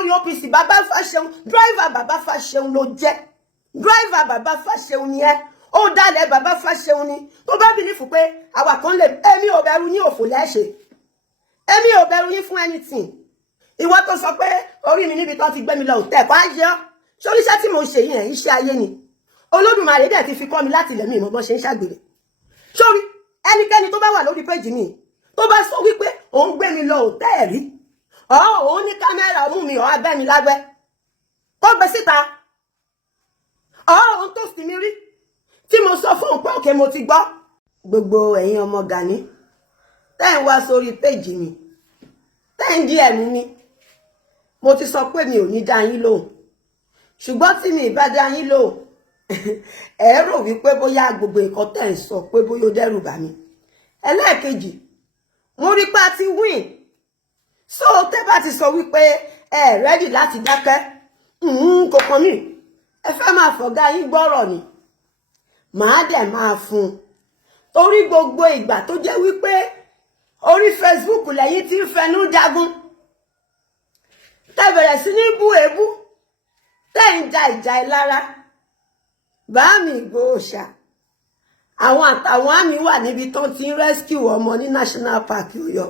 lórí OPC bàbá Fáṣẹ̀hùn driver bàbá Fáṣẹ̀hùn ló jẹ́ driver bàbá Fáṣẹ̀hùn ni ẹ́ ó dalẹ̀ bàbá Fáṣẹ̀hùn ni tó bá bìlífù pé àwa kan lè èmi ò bẹ̀rù yín òfò lẹ́ṣẹ̀ èmi ò bẹ̀rù yín fún anything ìwọ tó sọ pé orí mi níbi tó ti gbé mi lọ òtẹ́ kó á yẹ ọ́ ṣoríṣẹ́ tí mo ń ṣe yẹn iṣẹ́ ayé ni Olódùmarè dẹ̀ ti fi kọ́ mi láti ilẹ̀ mi ìmọ̀ bọ́ ṣe ń ṣàgbèrè sórí ẹnikẹ́ni tó bá wà lórí péjì mi tó bá sọ wípé òun gbé mi lọ òtẹ́ rí òun ní kámẹ́rà mú mi abẹ́ mi lágbẹ́ kó gbé síta òun tó sì mi rí tí mo sọ fún òun pé òkè mo ti gbọ́ gbogbo ẹ̀yin ọmọ Gani tẹ́ ń wá sórí péjì mi tẹ́ ń DM mi mo ti sọ pé mi ò ní dá yín lóhùn ṣùgbọ́n tí mi bá dá yín lóhùn ẹ rò wípé bóyá gbogbo nǹkan tẹ́ ń sọ pé bóyá ó dẹ́rù bà mí ẹlẹ́ẹ̀kejì mo rí pé a ti win so tẹ́ bá ti sọ wípé ẹ rẹ́dì láti dákẹ́ kò kàn mí ẹ fẹ́ máa fọ̀gá yín gbọ́rọ̀ ni màá dẹ̀ máa fún un torí gbogbo ìgbà tó jẹ́ wípé orí Facebook lẹ́yìn tí ń fẹnu jagun tẹ́ bẹ̀rẹ̀ sí ní bú èébú tẹ́ ń ja ìjà ìlara báàmì ìgbòòṣà àwọn àtàwọn àmì wà níbi tó ti ń rescue ọmọ ní National Park Ọ̀yọ́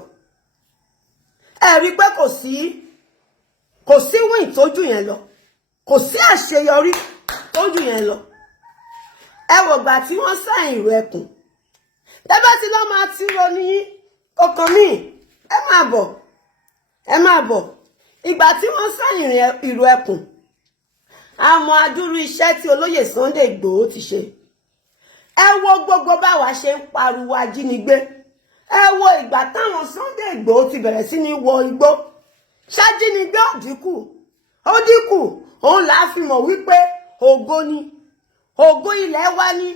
ẹ rí pé kò sí win tójú yẹn lọ kò sí àṣeyọrí tójú yẹn lọ ẹ wò gbà tí wọ́n sáìn ìró ẹkùn tẹ́bẹ́ tí lọ́ máa ti ro ní ọkàn mi ẹ máa bọ̀ ìgbà tí wọ́n sáìn ìró ẹkùn àmọ́ adúrú iṣẹ́ tí olóyè Sunday Ìgbòho ti ṣe ẹ wo gbogbo báwa ṣe ń pariwo ajínigbé ẹ wo ìgbà táwọn Sunday Ìgbòho ti bẹ̀rẹ̀ sí ní wọ igbó ṣájínigbé ó dínkù òun là á fi mọ̀ wípé ògo ni ògo ilẹ̀ wa ni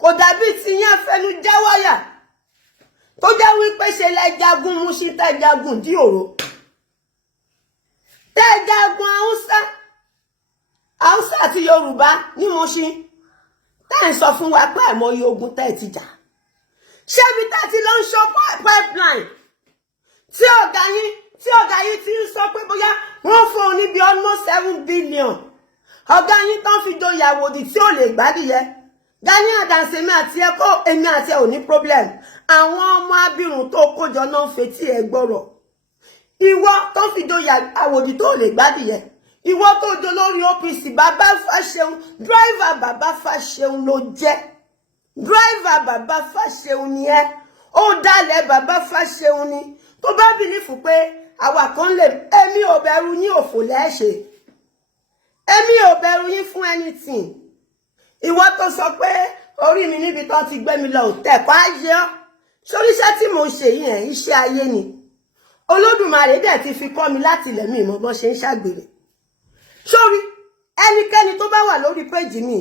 kò dàbí ti yẹn fẹnu jáwáyà tó jẹ́ wípé ṣe lẹ jagun Mùṣín tẹ́ jagun dí òró tẹ́ jagun Haúsá àti Yorùbá ní Mùṣín tẹ́ ń sọ fún wa pé àìmọye ogun tẹ́ ti jà ṣé bí tẹ́ ti lọ ń ṣọ́ pipeline tí ọ̀gá yín ti ń sọ pé bóyá wọ́n fún un níbi almost 7 billion ọ̀gá yín tán fi do ìyàwòdì tí ò lè gbádìyẹ Gani Adams èmi àti ẹ ò ní problem àwọn ọmọ abirùn tó kójọ náà fetí ẹ gbọ́rọ̀ ìwọ tó fi do ìyàwòdì tó lè gbádìyẹ ìwọ tó do lórí OPC bàbá Fáṣẹ̀hùn driver bàbá Fáṣẹ̀hùn ló jẹ́ driver bàbá Fáṣẹ̀hùn ni ẹ́ ó dalẹ̀ bàbá Fáṣẹ̀hùn ni tó bá bìlífù pé àwa kan lè èmi ò bẹ̀rù yín òfò lẹ́ṣẹ̀ èmi ò bẹ̀rù yín fún anything ìwọ tó sọ pé orí mi níbi tó ti gbé mi lọ òtẹ́ kó á yẹ ọ́ ṣoríṣẹ́ tí mo ṣe yẹn iṣẹ́ ayé ni Olódùmarè dẹ̀ ti fi kọ́ mi láti ilẹ̀ mi ìmọ̀ bọ́ ṣe ń ṣàgbèrè sórí ẹnikẹ́ni tó bá wà lórí péjì mi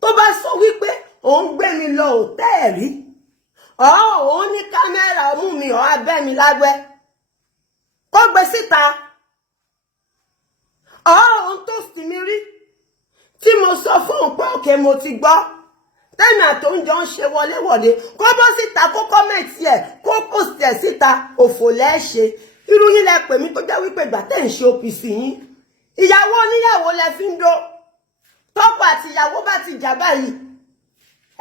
tó bá sọ wípé òun gbé mi lọ òtẹ́ rí òun ní kámẹ́rà mú mi abẹ́ mi lágbẹ́ kó gbé síta òun tó sì mi rí tí mo sọ fún òun pé òkè mo ti gbọ́ tẹ́nà tó ń jọ ń ṣe wọléwọ̀de kó bọ́ síta kó kọ́mẹ̀tì ẹ̀ kó pòsì ẹ̀ síta òfò lẹ́ṣẹ̀ irú yín lẹ pè mí tó jẹ́ wípé ìgbà tẹ́ ń ṣe OPC yín ìyàwó oníyàwó lẹ fi ń do tọ́pọ̀ àti ìyàwó bá ti jà báyìí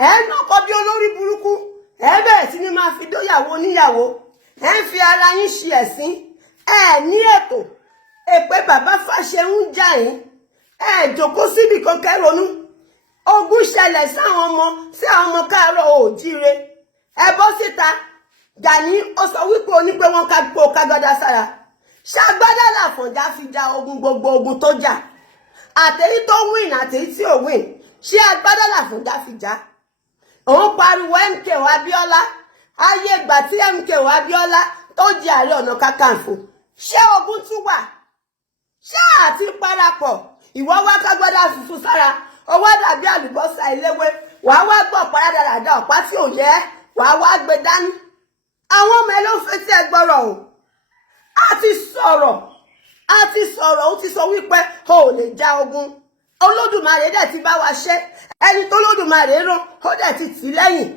ẹ̀ ń nàkọ́ bí olórí burúkú ẹ̀ bẹ̀rẹ̀ sí ní máa fi dóyàwó oníyàwó ẹ̀ ń fi ara yín ṣe ẹ̀sín ẹ̀ ní ètò èpè bàbá Fáṣẹ̀hùn jà yín ẹ̀ jókòó síbì kan kẹ́rọ̀nú ogun ṣẹlẹ̀ sáwọn ọmọ káàárọ̀ oòjíire ẹ bọ́ síta Gani ó sọ wípé ó ní pé wọ́n ká gbó kágọ́dá sára ṣàgbádá làfọ̀njá fi ja ogun gbogbo ogun tó jà àtèyí tó win àtèyí tí ò win ṣé agbádá làfọ̀njá fi já òun pariwo MKO Abíọ́lá ayé ìgbà tí MKO Abíọ́lá tó jẹ́ Ààrẹ Ọ̀nà Kakanfò ṣé ogun tún wà ṣé àti parapọ̀ ìwọ wá kágbádá funfun sára ọwọ́ dàbí àlùbọ́sà eléwé wàá wá gbọ́ parádaràdà ọ̀pá tí ò yẹ wàá wá gbé dání àwọn ọmọ ẹ ló ń fetí ẹ gbọ́rọ̀ o a ti sọ̀rọ̀ ó ti sọ wípé o ò lè já ogun Olódùmarè dẹ̀ ti bá wa ṣe ẹni tó Olódùmarè rán ó dẹ̀ ti tì lẹ́yìn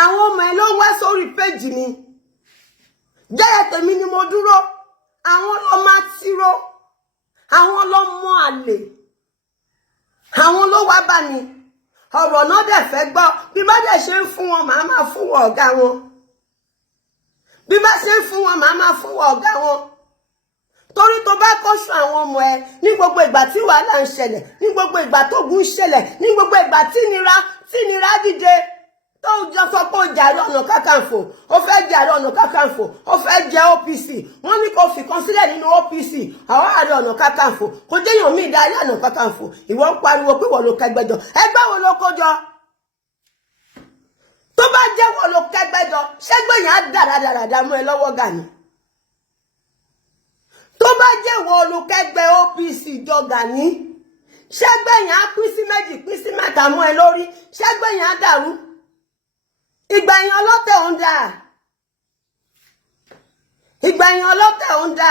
àwọn ọmọ ẹ ló ń wá sórí péjì mi jẹ́yẹ tèmi ni mo dúró àwọn ló máa tiro, àwọn ló mọ àlè, àwọn ló wá bá mi ọ̀rọ̀ náà dẹ̀ fẹ́ gbọ́. Bí bá dẹ̀ ṣe ń fún wọn màá máa fún wọn ọ̀gá wọn, bí bá ṣe ń fún wọn màá máa fún wọn ọ̀gá wọn. Torí tó bá kọ́ṣù àwọn ọmọ ẹ ní gbogbo ìgbà tí wàhálà ń ṣẹlẹ̀, ní gbogbo ìgbà tó gún ṣẹlẹ̀, ní gbogbo ìgbà tí nira dìde, tó jọ sọ pé ó jàre ọ̀nà kakanfò, ó fẹ́ jàre ọ̀nà kakanfò, ó fẹ́ jẹ OPC, wọ́n ní kó fi kan sílẹ̀ nínú OPC, àwọn ààrẹ ọ̀nà kakanfò, kò déyàn mí darí ọ̀nà kakanfò, ìwọ ń pariwo pé wọ́n ló kẹgbẹ́jọ. Ẹgbẹ́ wo ló kójọ? Tó bá jẹ́ wọ́n ló kẹgbẹ́jọ, ṣẹ́gbẹ́ yẹn á dáradára mú ẹ lọ́wọ́ Gani. Tó bá jẹ́ wọ́n ló kẹgbẹ́ OPC jọ Gani, ṣẹ́gbẹ́ yẹn á pín sí méjì, pín sí mẹ́ta mú ẹ lórí, ṣẹ́gbẹ́ yẹn á dàrú. Ìgbẹ̀yìn ọlọ́tẹ̀ ń dà, ìgbẹ̀yìn ọlọ́tẹ̀ ń dà.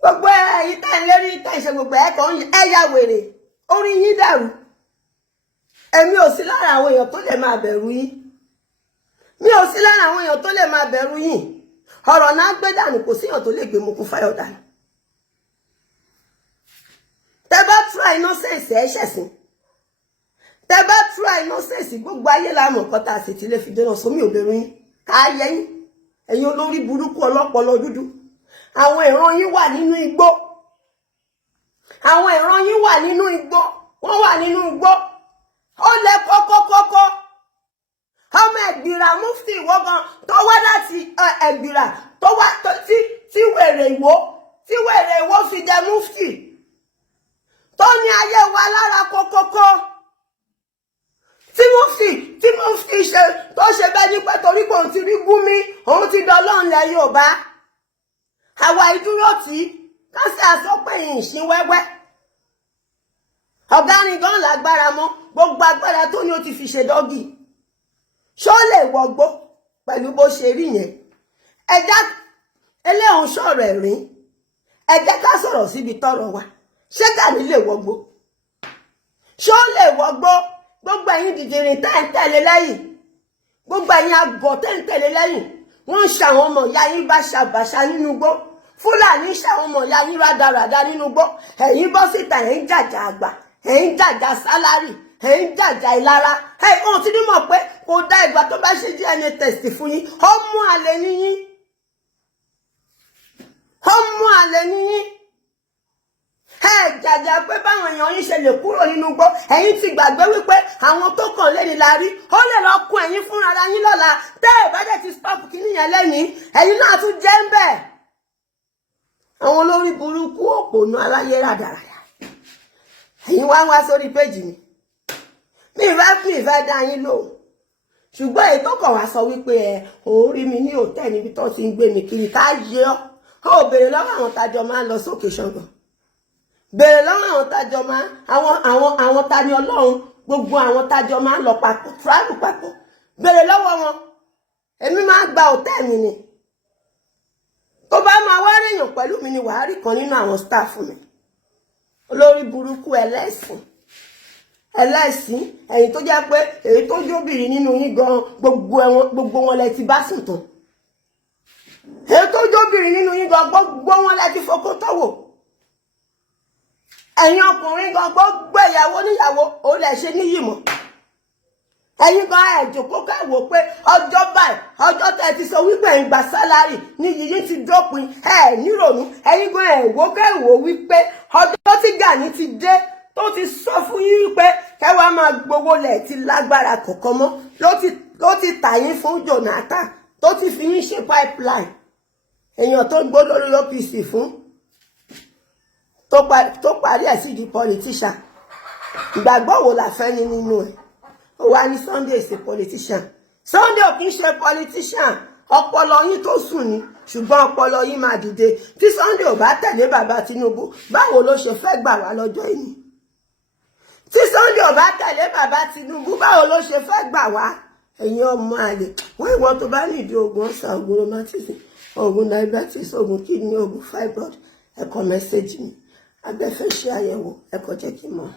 Gbogbo ẹ̀yin tẹ́ ń lérí tẹ́ ń ṣe gbogbo ẹ̀kọ́ ẹ̀yà wèrè, orí yín dàrú. Èmi ò sí lára àwọn èèyàn tó lè máa bẹ̀rù yín, mi ò sí lára àwọn èèyàn tó lè máa bẹ̀rù yín. Ọ̀rọ̀ náà gbé dànù, kò sí èèyàn tó lè gbé mú kún fáyọ̀ dànù. Tẹ́ bá try nonsense ẹ̀ ṣẹ̀sìn, tẹ́ bá try nonsense gbogbo ayé la mọ̀ kọ́ta sì ti lè fi dènà sómi òbẹ̀rù yín káyẹ yín. Ẹ̀yin olórí burúkú ọlọ́pọlọ dúdú, àwọn ìran yín wà nínú igbó, àwọn ìran yín wà nínú igbó, wọ́n wà nínú igbó. Ó lẹ kọ́kọ́kọ́kọ́ ọmọ Ẹ̀gbìrà mufti ìwọ́gan tó wá láti Ẹ̀gbìrà tó wá tí wèrè ìwó fi jẹ mufti tó ní ayé wa lára kọ́kọ́kọ́. Tí mufti ṣe tó ṣe bẹ́ẹ̀ ní pé torí pé òun ti rí Gúnmi, òun ti dọ́lọ́run lẹ Yorùbá. Àwa ìdúró tí kásì àsọpẹ́ ìṣin wẹ́wẹ́. Ọ̀gá ni gan lágbára mọ́, gbogbo agbára tó ní ó ti fi ṣe dọ́gì. Ṣó lè wọgbó pẹ̀lú bó ṣe rí yẹn? Ẹjá eléhùn sọ̀rọ̀ ẹ̀rín, ẹ jẹ́ ká sọ̀rọ̀ síbi tọ́rọ̀ wa. Ṣé Gani lè wọgbó? Ṣó lè wọgbó? Gbogbo ẹ̀yin dìdìrín tẹ́ ń tẹ̀lé lẹ́yìn, gbogbo ẹ̀yin àgọ̀ tẹ́ ń tẹ̀lé lẹ́yìn, wọ́n ń ṣàwọn ọmọ ìyá yín báṣabàṣa nínú igbó. Fúlàní ṣàwọn ọmọ ìyá yín rádaràda nínú igbó. Ẹ̀yin bọ́ síta ẹ̀ ń jàjà àgbà, ẹ̀ ń jàjà sálárì, ẹ̀ ń jàjà ìlara. Ohun tí ní mọ̀ pé kò dá ìgbà tó bá ṣe DNA test fún yín, ó mú àlè ní yín, ó mú àlè ní yín. Jàjà pé báwọn èèyàn yín ṣe lè kúrò nínú igbó, ẹ̀yin ti gbàgbé wípé àwọn tó kàn lé ní la rí, ó lè lọ kún ẹ̀yin fúnra ara yín lọ́la. Tẹ́ ẹ̀ bá dẹ̀ ti stop kíní yẹn lẹ́yìn, ẹ̀yin náà tún jẹ́ ń bẹ̀. Àwọn olórí burúkú òpònú aláyé ràdàràdà, ẹ̀yin wá ń wá sórí péjì mi. Mi ìfẹ́ dá yín lò, ṣùgbọ́n èyí tó kàn wá sọ wípé òun rí mi ní hòtẹ́ẹ̀lì níbi tó ti ń gbé mi kiri ká yé ọ́. Ó béèrè lọ́wọ́ àwọn tájọ máa ń lọ sókè ṣọ̀gbọ̀n, béèrè lọ́wọ́ àwọn tájọ máa àwọn tani Ọlọ́run, gbogbo àwọn tájọ máa ń lọ papọ̀, travel papọ̀, béèrè lọ́wọ́ wọn. Èmi máa gba hòtẹ́ẹ̀lì ni, tó bá máa wá rèèyàn pẹ̀lú mi ni wàá rí kan nínú àwọn staff mi. Olórí burúkú ẹlẹ́sìn, ẹ̀yin tó jẹ́ pé èyí tó jóbìnrin nínú yín gan gbogbo wọn lẹ ti bá sùn tán. Èyí tó jóbìnrin nínú yín gan gbogbo wọn lẹ ti fokó tọ́wò. Ẹ̀yin ọkùnrin gan gbogbo ìyàwó níyàwó ó lẹ ṣe níyì mọ́. Ẹ̀yin gan ẹ̀jọ̀kó káwò pé ọjọ́ báyìí, ọjọ́ tẹ́ ti sọ wípé ń gba sálárì ní yìí ti dópin, nírònú. Ẹ̀yin gan ẹ̀wò kẹ́wò wípé ọjọ́ tí Gani ti dé tó ti sọ fún yín wípé kẹwàá máa gbowó lẹ̀ ti lágbára kọ̀ọ̀kan mọ́, ló ti tà yín fún Jonathan, tó ti fi yín ṣe pipeline. Èèyàn tó gbó lórí OPC fún tó parí ẹ̀ sí di politician. Ìgbàgbọ́ wo la fẹ́ ní nínú ẹ̀? Ó wá ní Sunday ṣe politician. Sunday ò kì í ṣe politician. Ọpọlọ yín tó sùn ni, ṣùgbọ́n ọpọlọ yín máa dìde. Tí Sunday ò bá tẹ̀lé bàbá Tinubu, báwo ló ṣe fẹ́ gbà wá lọ́jọ́ ìní? Tí Sunday ò bá tẹ̀lé bàbá Tinubu, báwo ló ṣe fẹ́ gbà wá? Ẹ̀yin ọmọ àlè, wọ́n ìwọ tó bá nídìí oògùn ọ̀sà, oògùn rheumatism, oògùn diabetes, oògùn kidney, oògùn fibroid, ẹ kọ mẹ́sẹ̀jì mi. Abẹ́fẹ́ ṣe àyẹ̀wò, ẹ kọ jẹ́ kí n mọ̀.